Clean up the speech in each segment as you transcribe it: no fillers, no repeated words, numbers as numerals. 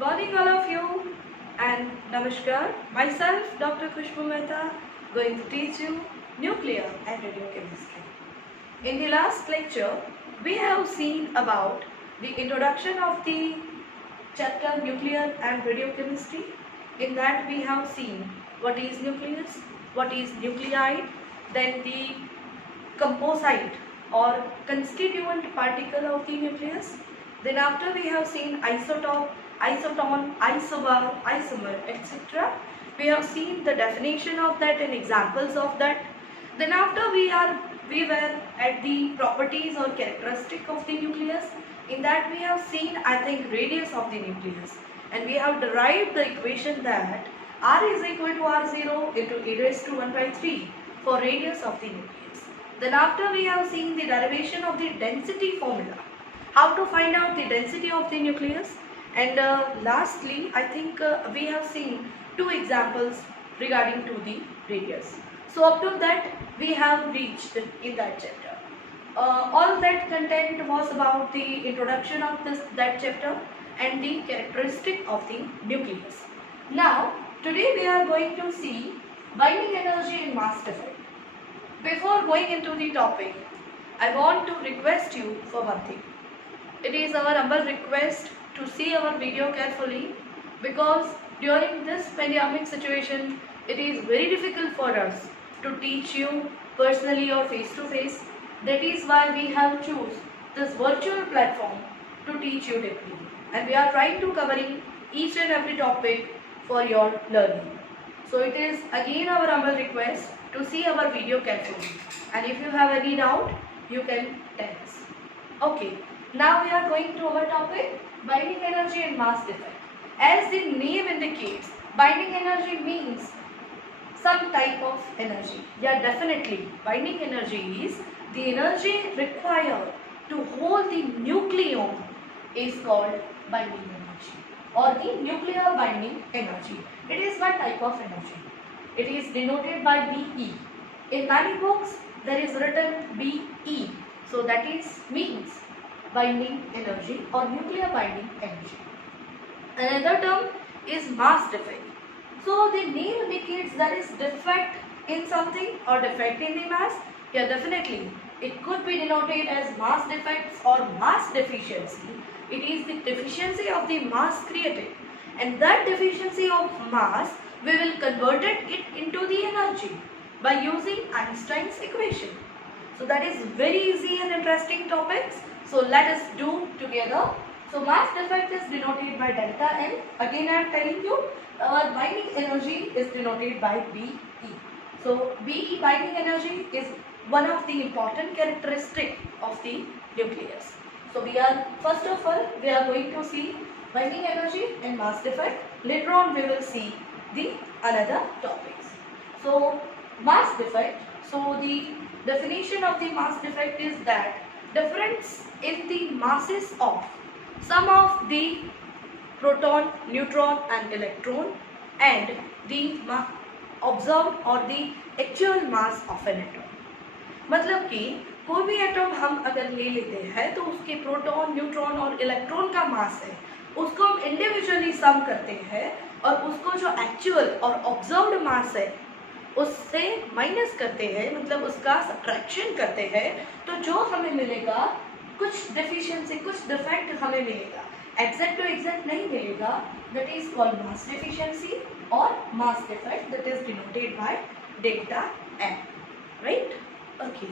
morning all of you and Namaskar. Myself Dr. Khushbu Mehta going to teach you nuclear and radiochemistry. In the last lecture we have seen about the introduction of the chapter nuclear and radiochemistry. In that we have seen what is nucleus, what is nuclide, then the composite or constituent particle of the nucleus. Then after we have seen isotope, isoton, isobar, isomer, etc. We have seen the definition of that and examples of that. Then after we were at the properties or characteristic of the nucleus. In that we have seen radius of the nucleus, and we have derived the equation that R is equal to R0 into e raised to 1 by 3 for radius of the nucleus. Then after we have seen the derivation of the density formula, how to find out the density of the nucleus, and lastly we have seen two examples regarding to the radius. So up to that we have reached in that chapter. All that content was about the introduction of that chapter and the characteristic of the nucleus. Now today we are going to see binding energy and mass effect. Before going into the topic, I want to request you for one thing. It is our humble request to see our video carefully, because during this pandemic situation it is very difficult for us to teach you personally or face to face. That is why we have choose this virtual platform to teach you deeply, and we are trying to covering each and every topic for your learning. So it is again our humble request to see our video carefully, and if you have any doubt you can tell us. Okay, now we are going to our topic, binding energy and mass effect. As the name indicates, binding energy means some type of energy. Yeah, definitely binding energy is the energy required to hold the nucleon is called binding energy or the nuclear binding energy. It is one type of energy. It is denoted by Be. In many books there is written Be. So that is means binding energy or nuclear binding energy. Another term is mass defect. So the name indicates there is defect in something or defect in the mass. Yeah, definitely. It could be denoted as mass defects or mass deficiency. It is the deficiency of the mass created, and that deficiency of mass we will convert it into the energy by using Einstein's equation. So that is very easy and interesting topics. So let us do together. So mass defect is denoted by delta N. Again I am telling you, our binding energy is denoted by Be. So Be, binding energy, is one of the important characteristic of the nucleus. So first of all we are going to see binding energy and mass defect. Later on we will see the another topics. So mass defect. So the definition of the mass defect is that difference in the masses of some of the proton, neutron and electron and the observed or the actual mass of an atom. मतलब कि कोई भी atom हम अगर ले लेते हैं तो उसके प्रोटॉन, न्यूट्रॉन और इलेक्ट्रॉन का मास है, उसको हम इंडिविजुअली सम करते हैं और उसको जो एक्चुअल और ऑब्जर्व्ड मास है उससे माइनस करते हैं, मतलब उसका सब्ट्रैक्शन करते हैं, तो जो हमें मिलेगा कुछ डेफिशिएंसी, कुछ डिफेक्ट हमें मिलेगा, एग्जैक्ट टू एग्जैक्ट नहीं मिलेगा. That is called mass deficiency और mass defect. That is denoted by delta N. Right? Okay.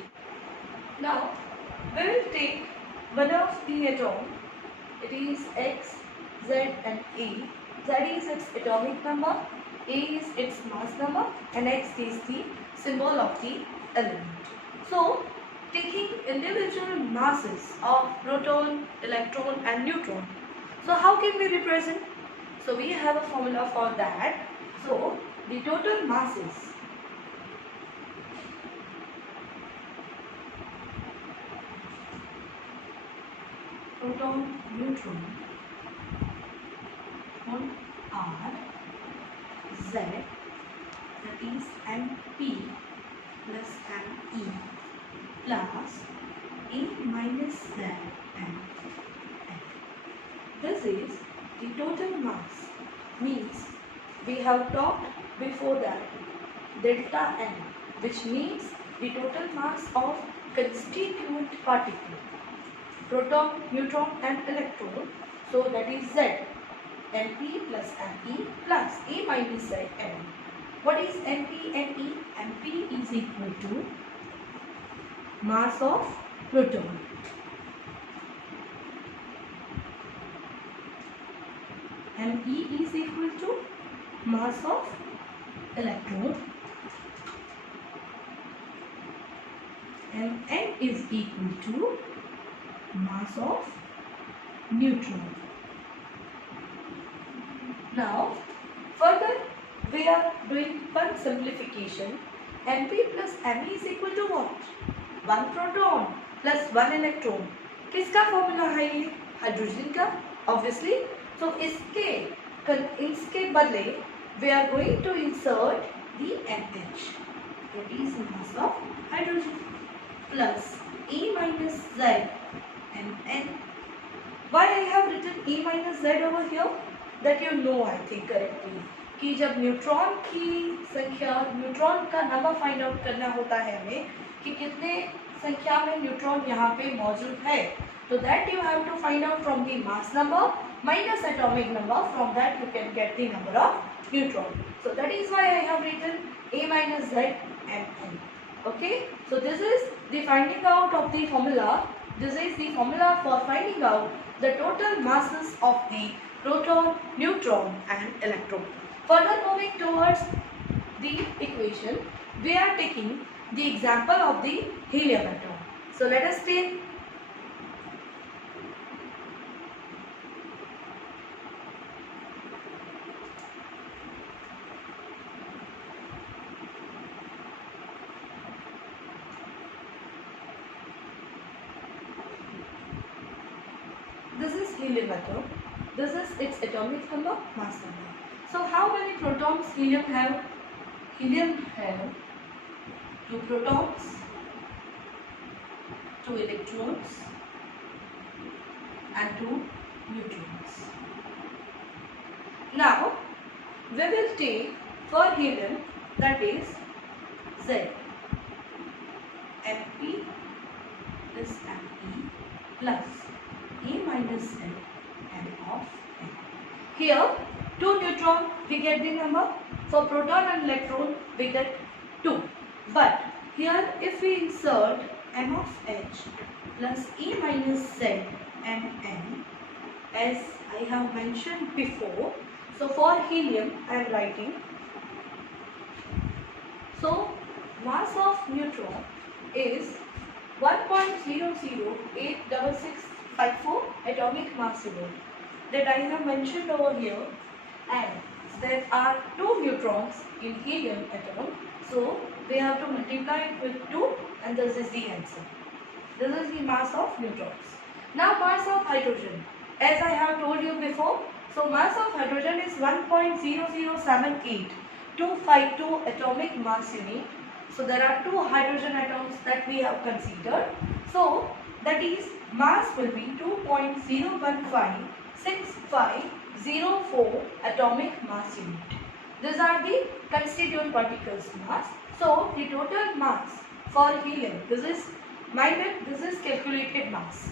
Now we will take one of the atom. It is X, Z and A. Z is its atomic number, A is its mass number, and X is the symbol of the element. So taking individual masses of proton, electron and neutron. So how can we represent? So we have a formula for that. So the total masses proton, neutron on R, Z, that is Mp plus Me plus A minus Z and F. This is the total mass means we have talked before that delta n, which means the total mass of constituent particle, proton, neutron and electron. So that is Z, Np plus Me plus E minus Z n. What is Np and E? Np is equal to mass of proton. Me is equal to mass of electron and N is equal to mass of neutron. Now further we are doing one simplification. Np plus Me is equal to what? 1 proton plus 1 electron. किसका formula है ये? Hydrogen का, obviously. So इसके बदले we are going to insert the NH, that is mass of hydrogen, plus E minus Z and N. Why I have written E minus Z over here? That you know, I think correctly, कि जब neutron की संख्या, neutron का number find out करना होता है हमें कि कितने संख्या में न्यूट्रॉन यहाँ पे मौजूद है, तो that you have to find out from the mass number minus atomic number. From that you can get the number of neutron. So that is why I have written A minus Z and N. Okay, so this is the finding out of the formula. This is the formula for finding out the total masses of the proton, neutron and electron. Further moving towards the equation, we are taking the example of the helium atom. So let us take this is helium atom. This is its atomic number, mass number. So how many protons helium have? Helium have 2 protons, 2 electrons and 2 neutrons. Now we will take for helium, that is Z, Mp plus Me plus E minus N, N of N. Here 2 neutron we get the number, for proton and electron we get 2. But here if we insert M of H plus E minus Z and N, as I have mentioned before, so for helium I am writing, so mass of neutron is 1.008664 atomic mass unit that I have mentioned over here, and there are 2 neutrons in helium atom, so we have to multiply it with 2 and this is the answer. This is the mass of neutrons. Now mass of hydrogen, as I have told you before, so mass of hydrogen is 1.0078252 atomic mass unit. So there are 2 hydrogen atoms that we have considered. So that is mass will be 2.0156504 atomic mass unit. These are the constituent particles mass. So the total mass for helium, this is calculated mass,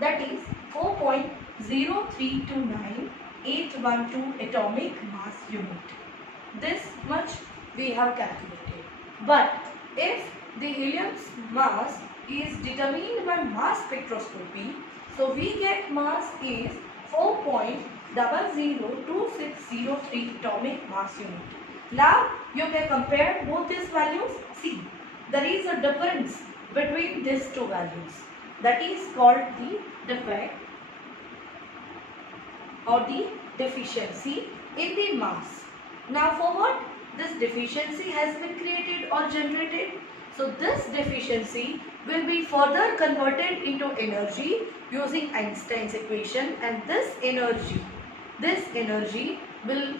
that is 4.0329812 atomic mass unit. This much we have calculated. But if the helium's mass is determined by mass spectroscopy, so we get mass is 4.002603 atomic mass unit. Now you can compare both these values. See, there is a difference between these two values. That is called the defect or the deficiency in the mass. Now for what this deficiency has been created or generated? So this deficiency will be further converted into energy using Einstein's equation, and this energy will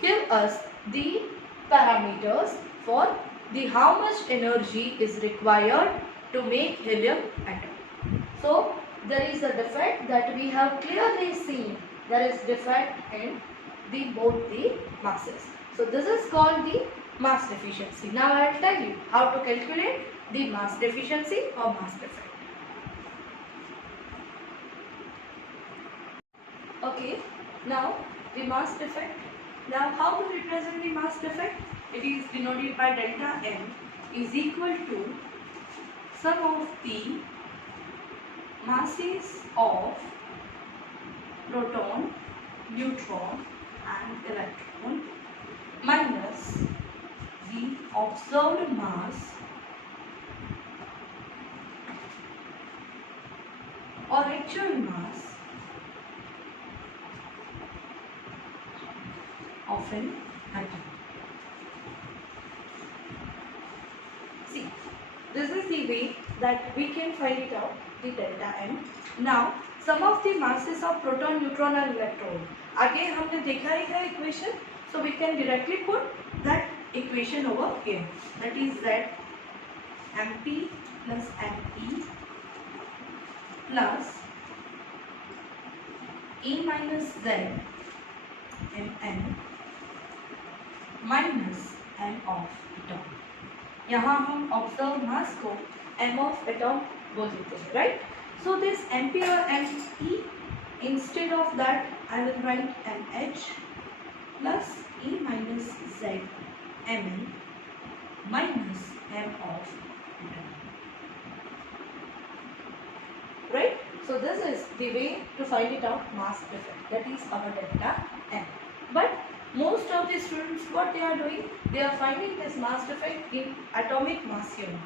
give us the parameters for the how much energy is required to make helium atom. So there is a defect that we have clearly seen there is defect in the both the masses. So this is called the mass deficiency. Now I will tell you how to calculate the mass deficiency or mass defect. Okay, now the mass defect. Now how to represent the mass defect? It is denoted by delta M is equal to sum of the masses of proton, neutron and electron minus the observed mass or actual mass of an atom. See, this is the way that we can find it out, the delta M. Now, sum of the masses of proton, neutron and electron. आगे हमने देखा ही है equation, so we can directly put that equation over here. That is Z MP plus ME plus E minus Z MN minus M of atom. यहाँ हम observed mass को M of atom बोल देते हैं, right? So this MP or ME, instead of that I will write MH plus E minus Z Mn minus M of atom. Right? So this is the way to find it out, mass defect. That is our delta M. But most of the students, what they are doing, they are finding this mass defect in atomic mass unit.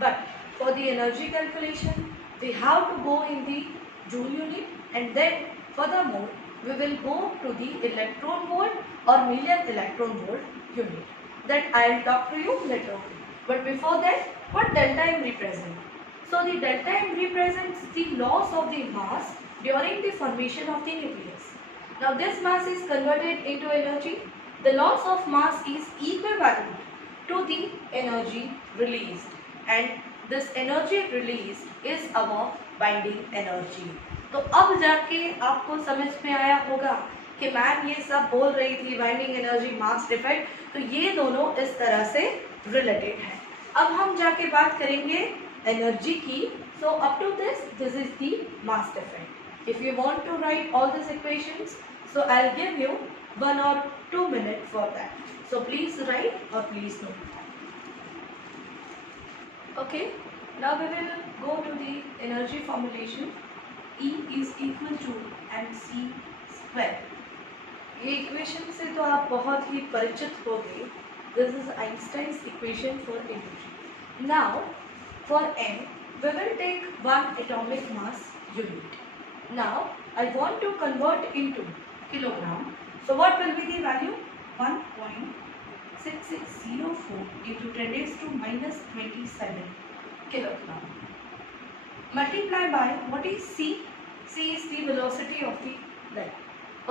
But for the energy calculation, we have to go in the joule unit, and then furthermore we will go to the electron volt or million electron volt unit. That I will talk to you later on. But before that, what delta M represents? So the delta M represents the loss of the mass during the formation of the nucleus. Now this mass is converted into energy. The loss of mass is equivalent to the energy released, and this energy released is our binding energy. तो अब जाके आपको समझ में आया होगा कि ma'am ये सब बोल रही थी बाइंडिंग एनर्जी, मास डिफेक्ट, तो ये दोनों इस तरह से रिलेटेड है. अब हम जाके बात करेंगे एनर्जी की. So up to this is the mass defect. If you want to write all this equations, so I'll give you 1 or 2 minutes for that. So please write or please note. Okay, now we will go to the energy formulation. E is equal to mc square. ये equation से तो आप बहुत ही परिचित हो गए. This is Einstein's equation for energy. Now for M we will take one atomic mass unit. Now I want to convert into kilogram. So what will be the value? 1.6604 into 10 raised to minus 27 kilogram. Multiply by what is C? C is the velocity of the light.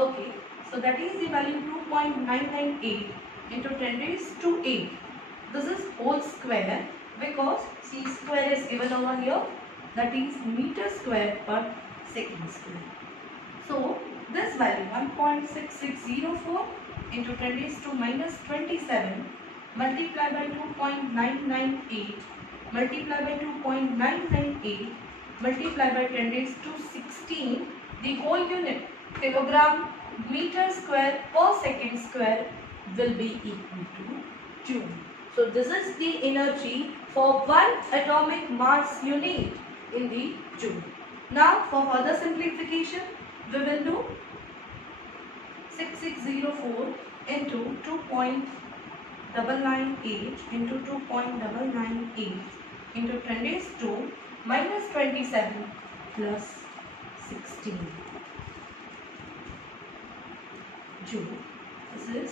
Okay, so that is the value 2.998 into 10 raised to 8. This is whole square because C square is given over here. That is meter square per second square. So this value 1.6604 into 10 raised to minus 27 multiplied by 2.998 multiplied by 2.998 multiplied by 10 raised to 16, the whole unit kilogram meter square per second square will be equal to joule. So this is the energy for one atomic mass unit in the joule. Now for further simplification, we will do 6604 into 2.998 into 2.998 into 10 raised to minus 27 plus 16 joule. This is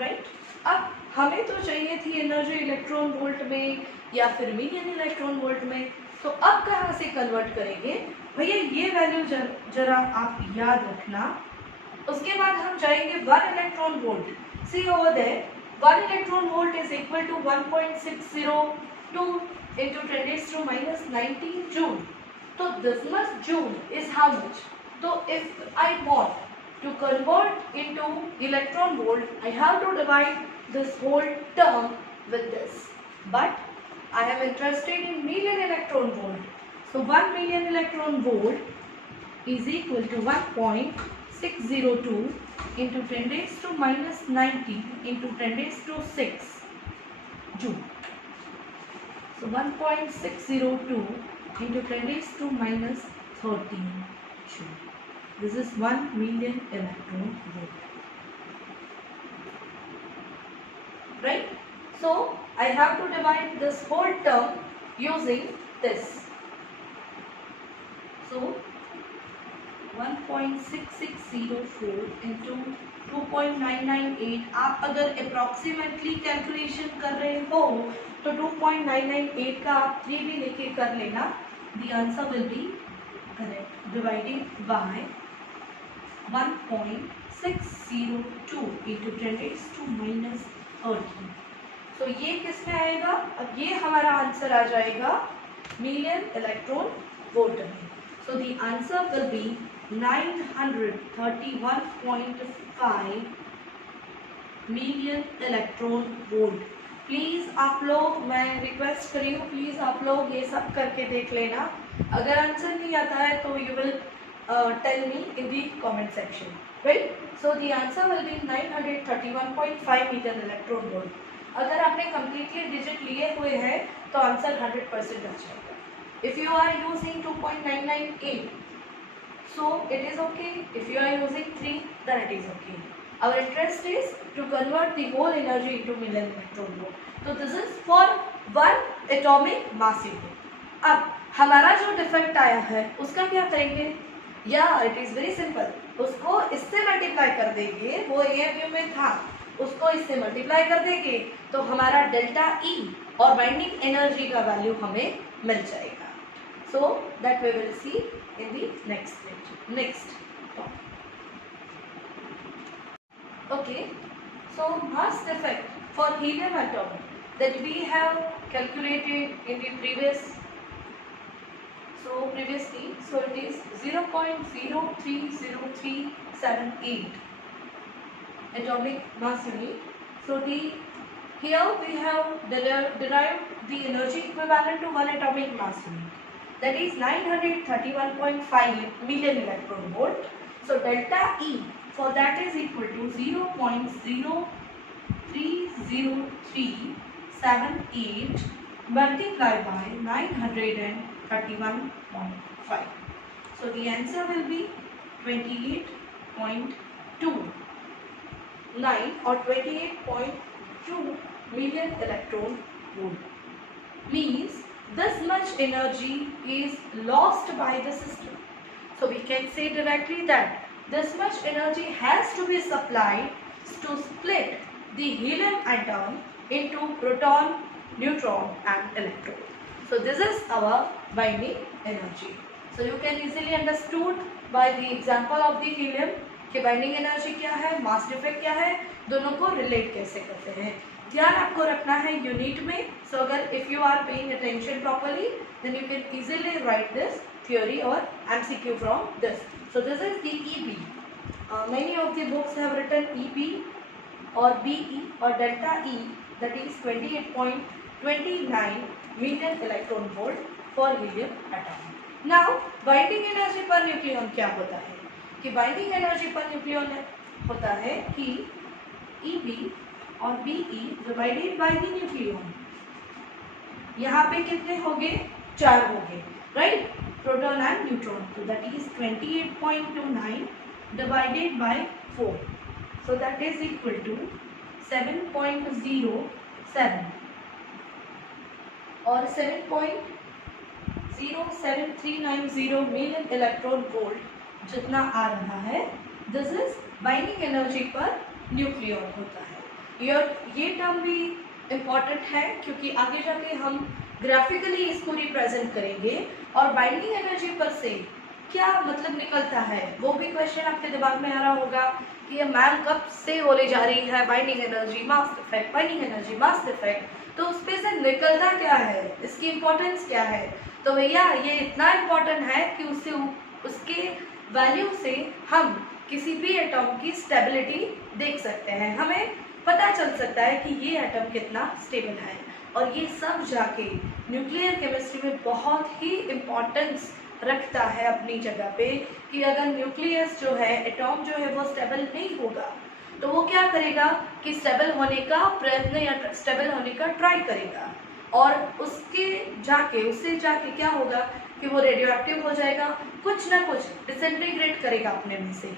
right. अब हमें तो चाहिए थी energy electron volt में या फिर million electron volt में. तो अब कहाँ से कन्वर्ट करेंगे भैया, ये वैल्यू जरा आप याद रखना. उसके बाद हम जाएंगे 1 electron volt. See over there, 1 electron volt is equal to 1.602 into 10 raised to minus 19 joule. So this much joule is how much? So if I want to convert into electron volt, I have to divide this whole term with this. But I am interested in million electron volt. So 1 million electron volt is equal to 1.602 into 10 raised to minus 90 into 10 raised to 6 joule. So 1.602 into 10 raised to minus 13 joule. This is 1 million electron volt. Right? So I have to divide this whole term using this. So 1.6604 into 2.998. आप अगर approximately calculation कर रहे हो तो 2.998 का आप 3 भी लेके कर लेना. The answer will be correct. Divided by 1.602 into 10 raised to minus 13. So ये किस में आएगा? अब ये हमारा आंसर आ जाएगा मिलियन इलेक्ट्रॉन वोल्ट में. So the answer will be 931.5 million electron volt. Please आप लोग, मैं रिक्वेस्ट करी हूँ, प्लीज़ आप लोग ये सब करके देख लेना. अगर आंसर नहीं आता है तो you will tell me in the comment section. Right? So the answer will be 931.5 million electron volt. अगर आपने कम्प्लीटली डिजिट लिए हुए हैं तो आंसर 100% आ जाएगा. If you are using 2.998, so it is okay. If you are using 3, then it is okay. Our interest is to convert the whole energy into million electron volt. So this is for 1 atomic mass unit. अब हमारा जो defect आया है उसका क्या करेंगे? या it is very simple. उसको इससे मल्टीप्लाई कर देंगे. वो AMU में था, उसको इससे मल्टीप्लाई कर देंगे तो हमारा डेल्टा E और बाइंडिंग एनर्जी का वैल्यू हमें मिल जाएगा. So that we will see in the next lecture. Next topic. Okay. So mass defect for helium atom that we have calculated in the previously. So it is 0.03038 atomic mass unit. So here we have derived the energy equivalent to 1 atomic mass unit. That is 931.5 million electron volt. So delta E for that is equal to 0.03038 multiplied by 931.5. So the answer will be 28.29 or 28.2 million electron volt. Means this much energy is lost by the system. So we can say directly that this much energy has to be supplied to split the helium atom into proton, neutron and electron. So this is our binding energy. So you can easily understood by the example of the helium कि binding energy क्या है, mass defect क्या है, दोनों को relate कैसे करते हैं. ध्यान आपको रखना है यूनिट में. सो अगर if you are paying attention properly then you can easily write this theory or MCQ from this. So this is the EB. Many of the books have written EB or BE or delta E, that is 28.29 million electron volt for helium atom. Now binding energy per nucleon क्या होता है कि binding energy per nucleon होता है कि EB और BE divided by the nucleon. यहाँ पे कितने होंगे? 4 होंगे, right? Proton and neutron. So that is 28.29 divided by 4. So that is equal to 7.07 और 7.07390 million electron volt जितना आ रहा है. This is binding energy per nucleon होता है. ये टर्म भी इम्पॉर्टेंट है क्योंकि आगे जाके हम ग्राफिकली इसको रिप्रेजेंट करेंगे और बाइंडिंग एनर्जी पर से क्या मतलब निकलता है, वो भी क्वेश्चन आपके दिमाग में आ रहा होगा कि ये मैम कब से बोली जा रही है बाइंडिंग एनर्जी मास इफेक्ट, बाइंडिंग एनर्जी मास इफेक्ट, तो उस पे से निकलता क्या है, इसकी इम्पोर्टेंस क्या है। तो भैया ये इतना इम्पोर्टेंट है कि उसके वैल्यू से हम किसी भी एटॉम की स्टेबिलिटी देख सकते हैं, हमें पता चल सकता है कि ये एटम कितना स्टेबल है। और ये सब जाके न्यूक्लियर केमिस्ट्री में बहुत ही इम्पोर्टेंस रखता है अपनी जगह पे, कि अगर न्यूक्लियस जो है, एटॉम जो है वो स्टेबल नहीं होगा तो वो क्या करेगा कि स्टेबल होने का प्रयत्न या स्टेबल होने का ट्राई करेगा, और उससे जाके क्या होगा कि वो रेडियो एक्टिव हो जाएगा, कुछ ना कुछ डिसइंटीग्रेट करेगा अपने में से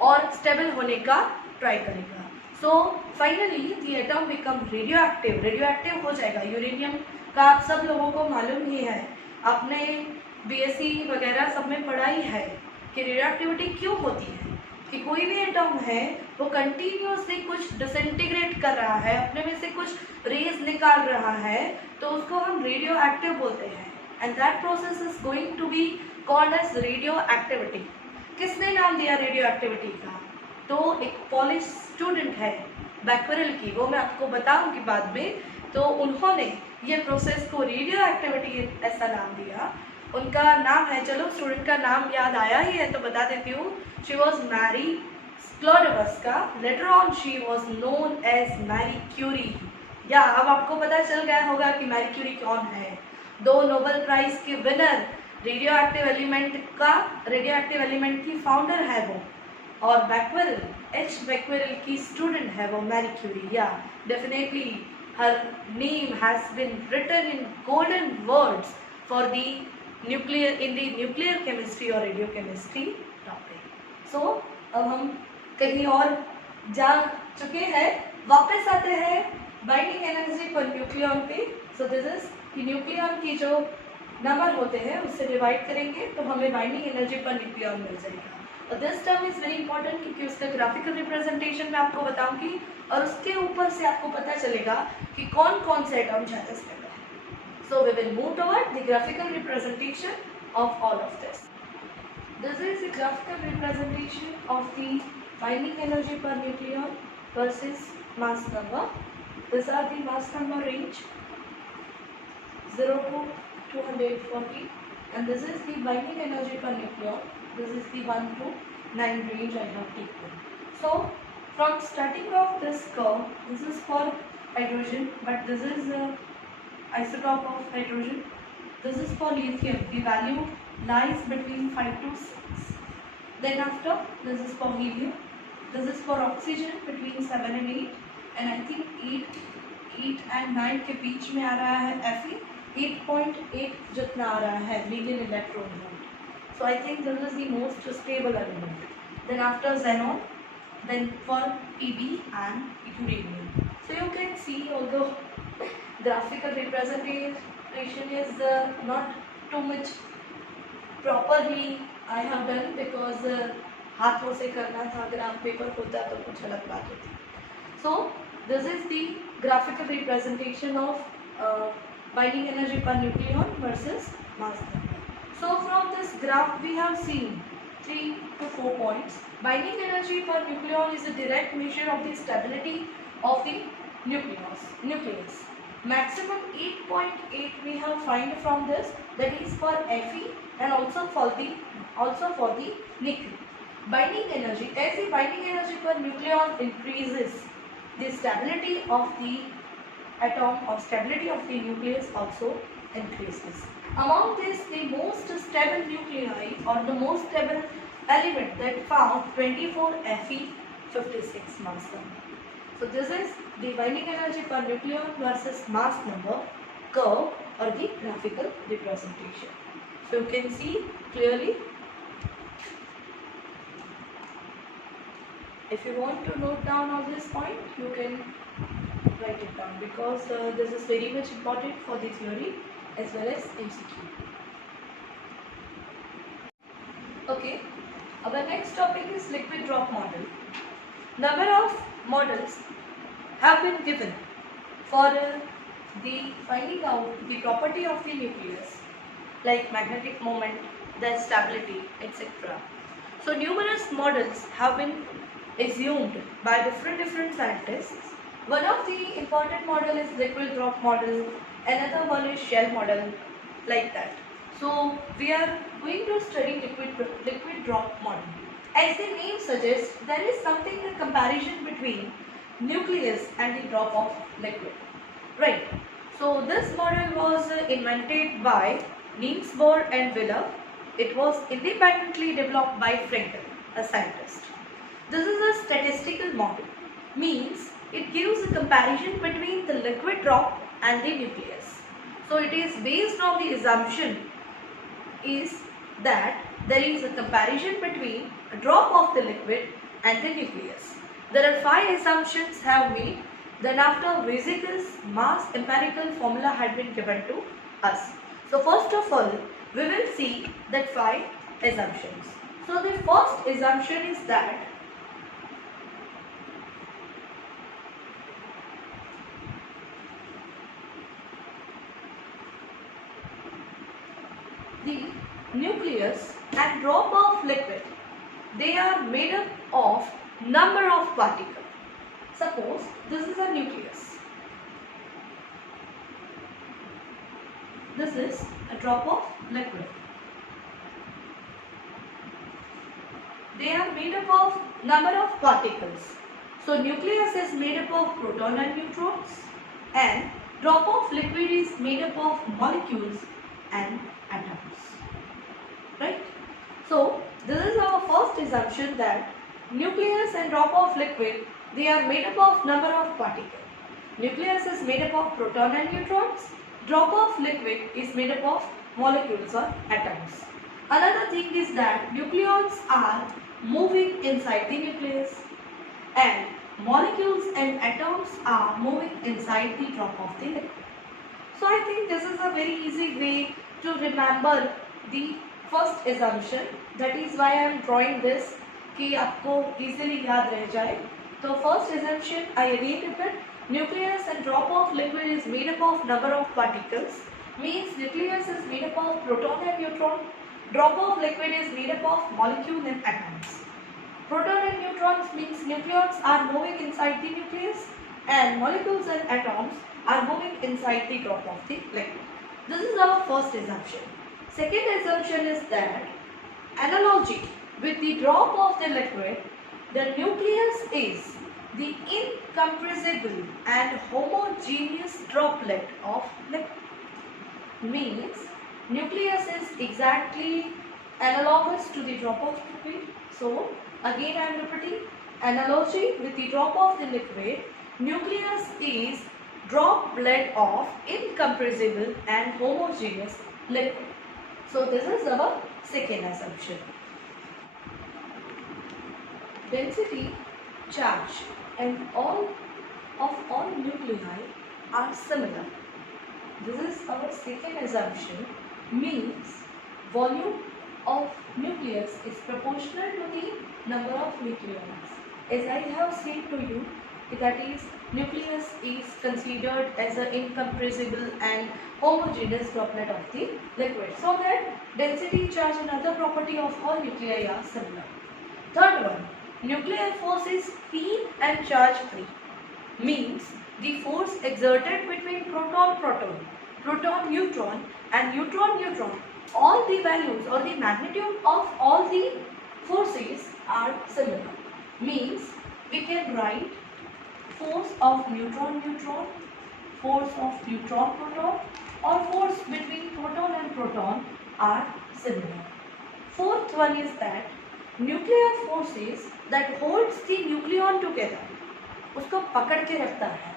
और स्टेबल होने का ट्राई करेगा। So finally the atom become radio active हो जाएगा। यूरेनियम का आप सब लोगों को मालूम ही है, आपने बीएससी वगैरह सब में पढ़ा ही है कि रेडियो एक्टिविटी क्यों होती है, कि कोई भी एटम है वो कंटिन्यूसली कुछ डिसइंटीग्रेट कर रहा है, अपने में से कुछ रेज निकाल रहा है, तो उसको हम रेडियो एक्टिव बोलते हैं, and that process is going to be called as radioactivity. किसने नाम दिया रेडियो एक्टिविटी का? तो एक पॉलिश स्टूडेंट है बैक्वेरेल की, वो मैं आपको बताऊंगी बाद में, तो उन्होंने ये प्रोसेस को रेडियो एक्टिविटी ऐसा नाम दिया। उनका नाम है, चलो स्टूडेंट का नाम याद आया ही है तो बता देती हूँ, she was Marie Sklodowska, later on she was known as Marie Curie. या अब आपको पता चल गया होगा कि मैरी क्यूरी कौन है, 2 नोबेल प्राइज के विनर, रेडियो एक्टिव एलिमेंट की फाउंडर है वो, और बैक्वेरेल की स्टूडेंट है वो मैरी क्यूरी। या definitely her name has been written in golden words for the nuclear chemistry और रेडियो केमिस्ट्री टॉपिक। सो अब हम कहीं और जा चुके हैं, वापस आते हैं बाइंडिंग एनर्जी पर न्यूक्लियॉन पे। सो दिस इज कि न्यूक्लियॉन की जो नंबर होते हैं उससे डिवाइड करेंगे तो हमें बाइंडिंग एनर्जी पर न्यूक्लियॉन मिल जाएगा। और this term is very important क्योंकि उसका ग्राफिकल रिप्रेजेंटेशन मैं आपको बताऊंगी और उसके ऊपर से आपको पता चलेगा कि कौन कौन से एटम ज़्यादा स्टेबल है। So we will move toward the graphical representation of all of this. This is the graphical representation of the binding energy per nucleon versus mass number. These are the mass number range 0 to 240, and this is the binding energy per nucleon. This is the 1 to 9 range I have taken. So from starting of this curve, this is for hydrogen, but this is isotope of hydrogen. This is for lithium. The value lies between 5 to 6. Then after, this is for helium. This is for oxygen between 7 and 8. And I think 8 and 9 के बीच में आ रहा है Fe. 8.8 जितना आ रहा है million electron volt. So I think this is the most stable element. Then after xenon, then for Pb and uranium. So you can see, although graphical representation is not too much properly I have done because हाथों से करना था, graph paper होता तो कुछ अलग बात होती। So this is the graphical representation of binding energy per nucleon versus mass number. So from this graph we have seen 3 to 4 points. Binding energy per nucleon is a direct measure of the stability of the nucleus. Maximum 8.8 we have find from this, that is for Fe and also for the nickel. Binding energy, as the binding energy per nucleon increases, the stability of the atom or stability of the nucleus also increases. Among this, the most stable nuclei or the most stable element that found 24 Fe 56 mass number. So this is the binding energy per nucleon versus mass number curve or the graphical representation. So you can see clearly. If you want to note down on this point, you can write it down because this is very much important for the theory as well as MCQ. Okay, our next topic is liquid drop model. Number of models have been given for the finding out the property of the nucleus, like magnetic moment, their stability, etc. So numerous models have been assumed by different scientists. One of the important model is liquid drop model, another one is shell model, like that. So we are going to study liquid drop model. As the name suggests, there is something in comparison between nucleus and the drop of liquid. Right. So this model was invented by Niels Bohr and Wheeler. It was independently developed by Frankel, a scientist. This is a statistical model, means it gives a comparison between the liquid drop and the nucleus. So it is based on the assumption is that there is a comparison between a drop of the liquid and the nucleus. There are 5 assumptions have made. Then after Vesicles mass empirical formula had been given to us. So first of all, we will see that 5 assumptions. So the first assumption is that the nucleus and drop of liquid, they are made up of number of particles. Suppose this is a nucleus. This is a drop of liquid. They are made up of number of particles. So nucleus is made up of proton and neutrons, and drop of liquid is made up of molecules and atoms. Right? So this is our first assumption, that nucleus and drop of liquid, they are made up of number of particles. Nucleus is made up of proton and neutrons. Drop of liquid is made up of molecules or atoms. Another thing is that nucleons are moving inside the nucleus, and molecules and atoms are moving inside the drop of the liquid. So I think this is a very easy way to remember the first assumption. That is why I am drawing this, कि आपको easily याद रह जाए. So first assumption, I again repeat, nucleus and drop of liquid is made up of number of particles. Means nucleus is made up of proton and neutron. Drop of liquid is made up of molecules and atoms. Proton and neutrons means nucleons are moving inside the nucleus, and molecules and atoms are moving inside the drop of the liquid. This is our first assumption. Second assumption is that analogy with the drop of the liquid, the nucleus is the incompressible and homogeneous droplet of liquid. Means nucleus is exactly analogous to the drop of liquid. So again I am repeating, analogy with the drop of the liquid, nucleus is droplet of incompressible and homogeneous liquid. So this is our second assumption. Density, charge and all nuclei are similar. This is our second assumption, means volume of nucleus is proportional to the number of nucleons. As I have said to you, that is, nucleus is considered as an incompressible and homogeneous droplet of the liquid. So that density, charge and other property of all nuclei are similar. Third one, nuclear force is free and charge free. Means the force exerted between proton-proton, proton-neutron and neutron-neutron, all the values or the magnitude of all the forces are similar. Means we can write force of neutron-neutron, force of neutron-proton, or force between proton and proton are similar. Fourth one is that nuclear forces that holds the nucleon together, उसको पकड़ के रखता है,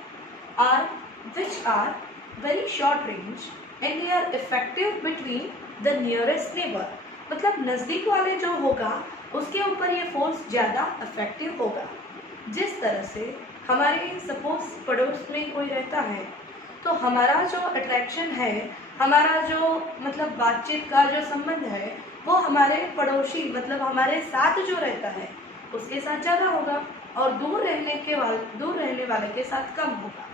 are which are very short range and they are effective between the nearest neighbor. मतलब नज़दीक वाले जो होगा उसके ऊपर ये फोर्स ज़्यादा इफेक्टिव होगा. जिस तरह से हमारे सपोज पड़ोस में कोई रहता है तो हमारा जो अट्रैक्शन है, हमारा जो मतलब बातचीत का जो संबंध है, वो हमारे पड़ोसी मतलब हमारे साथ जो रहता है उसके साथ ज़्यादा होगा और दूर रहने वाले के साथ कम होगा.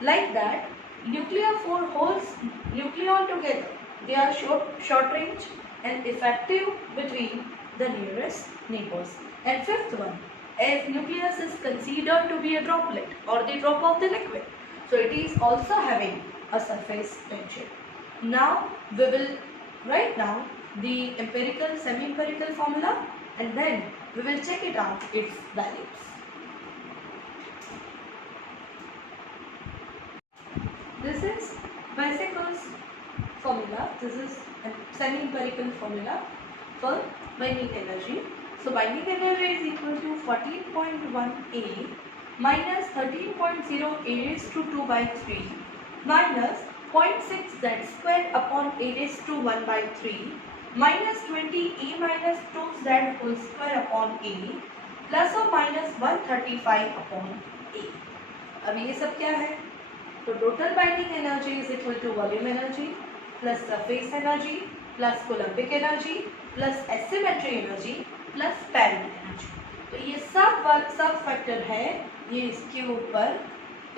Like that, nuclear force holds nucleon together. They are short range and effective between the nearest neighbors. And fifth one, as nucleus is considered to be a droplet or the drop of the liquid, so it is also having a surface tension. Now we will write down the empirical, semi-empirical formula, and then we will check it out its values. This is Weizsäcker's formula. This is a semi-empirical formula for binding energy. So binding energy is equal to 14.1 A minus 13.0 A raised to 2 by 3 minus 0.6 Z squared upon A raised to 1 by 3 minus 20 A minus 2 Z whole square upon A plus or minus 135 upon A. अब ये सब क्या है? तो total binding energy is equal to volume energy plus surface energy plus coulombic energy plus asymmetry energy plus pairing energy. तो ये सब factor है, ये इसके ऊपर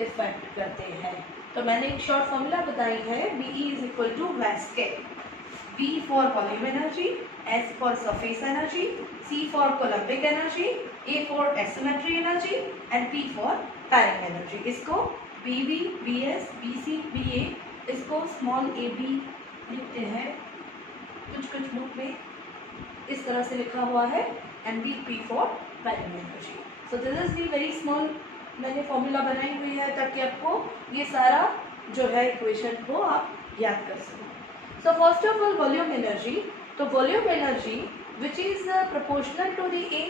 इफेक्ट करते हैं. तो मैंने एक शॉर्ट फॉर्मूला बताई है, BE इज इक्वल टू वैस्के. V for volume energy, S for surface energy, C for coulombic energy, A for asymmetry energy and P for pairing energy. इसको BB, BS, BC, BA, इसको small ab लिखते हैं कुछ book में इस तरह से लिखा हुआ है, and P for pairing energy. So this is the very small मैंने फॉर्मूला बनाई हुई है ताकि आपको ये सारा जो है इक्वेशन को आप याद कर सकें. So first of all volume energy. तो volume energy which is proportional to the A,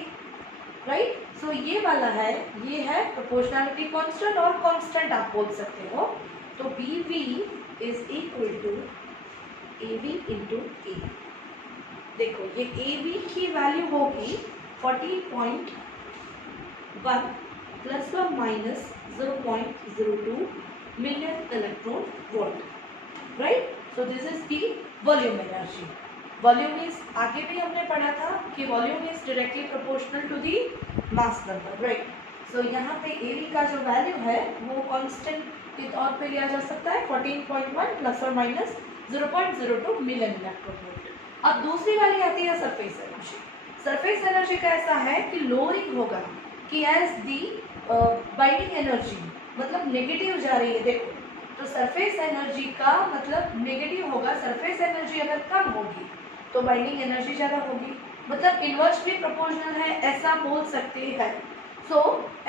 right. So ये वाला है, ये है प्रोपोर्शनलिटी कांस्टेंट और कांस्टेंट आप बोल सकते हो. तो BV is equal to AB into A. देखो ये AB की वैल्यू होगी 40.1 प्लस और minus 0.02 million electron volt, right. So this is the volume energy. Volume is, आगे भी हमने पढ़ा था कि volume is directly proportional to the mass number, right. So यहाँ पे AB का जो वैल्यू है वो कांस्टेंट के तौर पे लिया जा सकता है 14.1 प्लस और माइनस 0.02 मिलियन इलेक्ट्रॉन वोल्ट. अब दूसरी वाली आती है सरफेस एनर्जी. सरफेस एनर्जी का ऐसा है कि लोअरिंग होगा कि एज दी बाइंडिंग एनर्जी मतलब नेगेटिव जा रही है. देखो तो सरफेस एनर्जी का मतलब नेगेटिव होगा. सरफेस एनर्जी अगर कम होगी तो बाइंडिंग एनर्जी ज़्यादा होगी, मतलब इन्वर्सली प्रोपोर्शनल है ऐसा बोल सकते हैं. So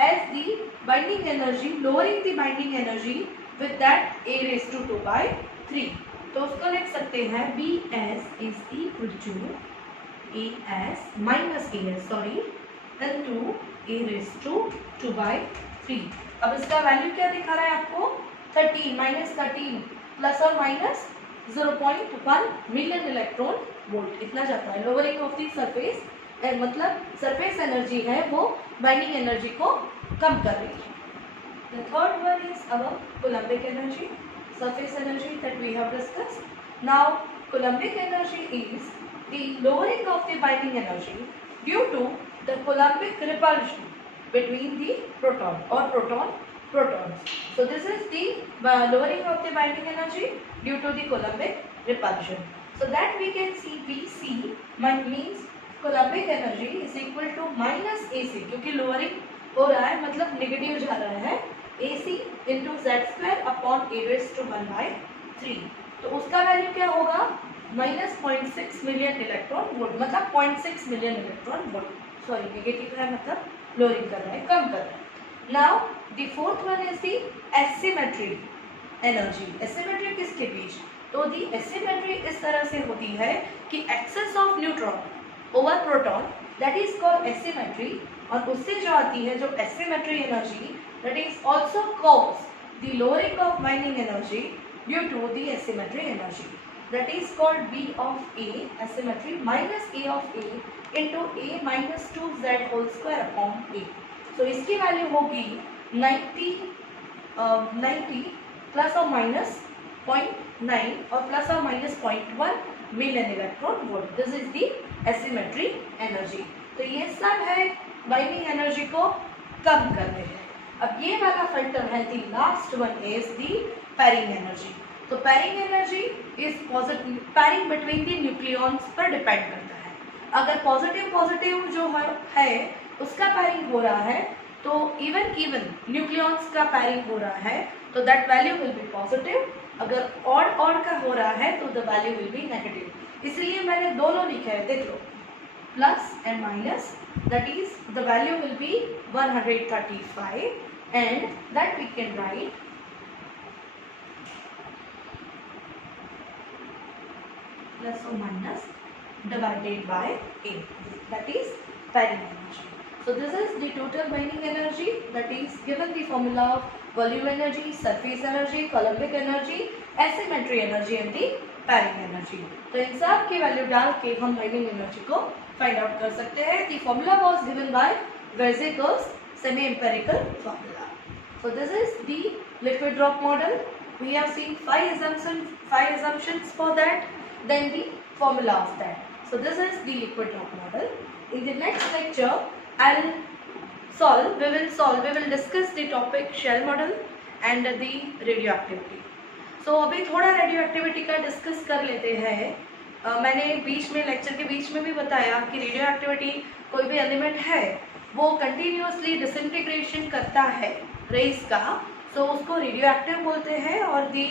as the binding energy lowering the binding energy with that A raised to 2 by 3. तो उसको लिख सकते हैं BS is equal to AS minus AS into A raised to 2 by 3. अब इसका वैल्यू क्या दिखा रहा है आपको? 13 माइनस 13 प्लस और माइनस 0.1 मिलियन इलेक्ट्रॉन वोल्ट इतना जाता है. लोअरिंग ऑफ दी सरफेस, मतलब सरफेस एनर्जी है वो बाइंडिंग एनर्जी को कम कर रही है. The third one is our coulombic energy, surface energy that we have discussed. Now Coulombic energy is the lowering of the binding energy due to the Coulombic repulsion between the proton or protons. So this is the lowering of the binding energy due to the Coulombic repulsion. So that we can see BC means Coulombic energy is equal to minus AC, क्योंकि lowering हो रहा है मतलब negative जा रहा है, AC into Z square upon A raised to 1 by 3. तो उसका वैल्यू क्या होगा? माइनस 0.6 मिलियन इलेक्ट्रॉन वोल्ट, मतलब 0.6 million electron volt. Sorry negative है मतलब लोअरिंग कर रहा है, कम कर रहा है. Now the fourth one is the asymmetry energy. Asymmetry किसके बीच? तो द एसिमेट्री इस तरह से होती है कि excess of neutron over proton that is called asymmetry, और उससे जो आती है जो asymmetry energy that is also cause the lowering of binding energy due to the asymmetry energy, that is called B of A asymmetry minus A of A into A minus 2Z whole square upon A. So इसकी value होगी 90 plus और minus 0.9 और plus और minus 0.1 million electron volt. This is the asymmetry energy. तो ये सब है binding energy को कम कर रहे हैं. अब ये वाला फैक्टर है the last one is the pairing energy. तो pairing energy is positive, pairing between the nucleons पर डिपेंड करता है। अगर पॉजिटिव पॉजिटिव जो है उसका पैरिंग हो रहा है तो इवन न्यूक्लियॉन्स का पैरिंग हो रहा है तो that value will be positive. अगर ऑड का हो रहा है तो the value will be negative. इसलिए मैंने दोनों लिखा है, देख लो, plus and minus, that is the value will be 135 and that we can write plus or minus divided by A, that is pairing energy. So this is the total binding energy, that is given the formula of volume energy, surface energy, Coulombic energy, asymmetry energy and the pairing energy. तो इन सब की value डाल के हम binding energy को find out कर सकते हैं। The formula was given by Weizsäcker's semi-empirical formula. So this is the liquid drop model. We have seen five assumptions for that, then the formula of that. So this is the liquid drop model. In the next lecture, we will discuss the topic shell model and the radioactivity. So अभी थोड़ा radioactivity का discuss कर लेते हैं। मैंने बीच में lecture के बीच में भी बताया कि रेडियोएक्टिविटी कोई भी एलिमेंट है वो कंटिन्यूसली डिसइंटीग्रेशन करता है रेस का, सो उसको रेडियोएक्टिव बोलते हैं और दी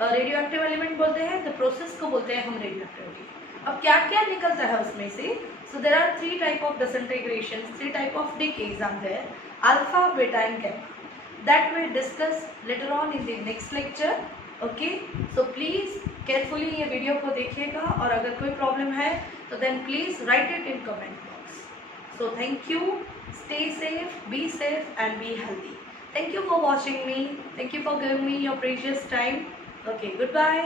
रेडियोएक्टिव एलिमेंट बोलते हैं, द प्रोसेस को बोलते हैं हम रेडियोएक्टिविटी। अब क्या क्या निकलता है उसमें से? So there are 3 type of disintegration, 3 type of decays are there, alpha, beta and gamma. That we discuss later on in the next lecture. Okay, so please carefully ये वीडियो को देखिएगा और अगर कोई प्रॉब्लम है तो then please write it in comment box. So thank you, stay safe, be safe and be healthy. Thank you for watching me. Thank you for giving me your precious time. Okay, goodbye.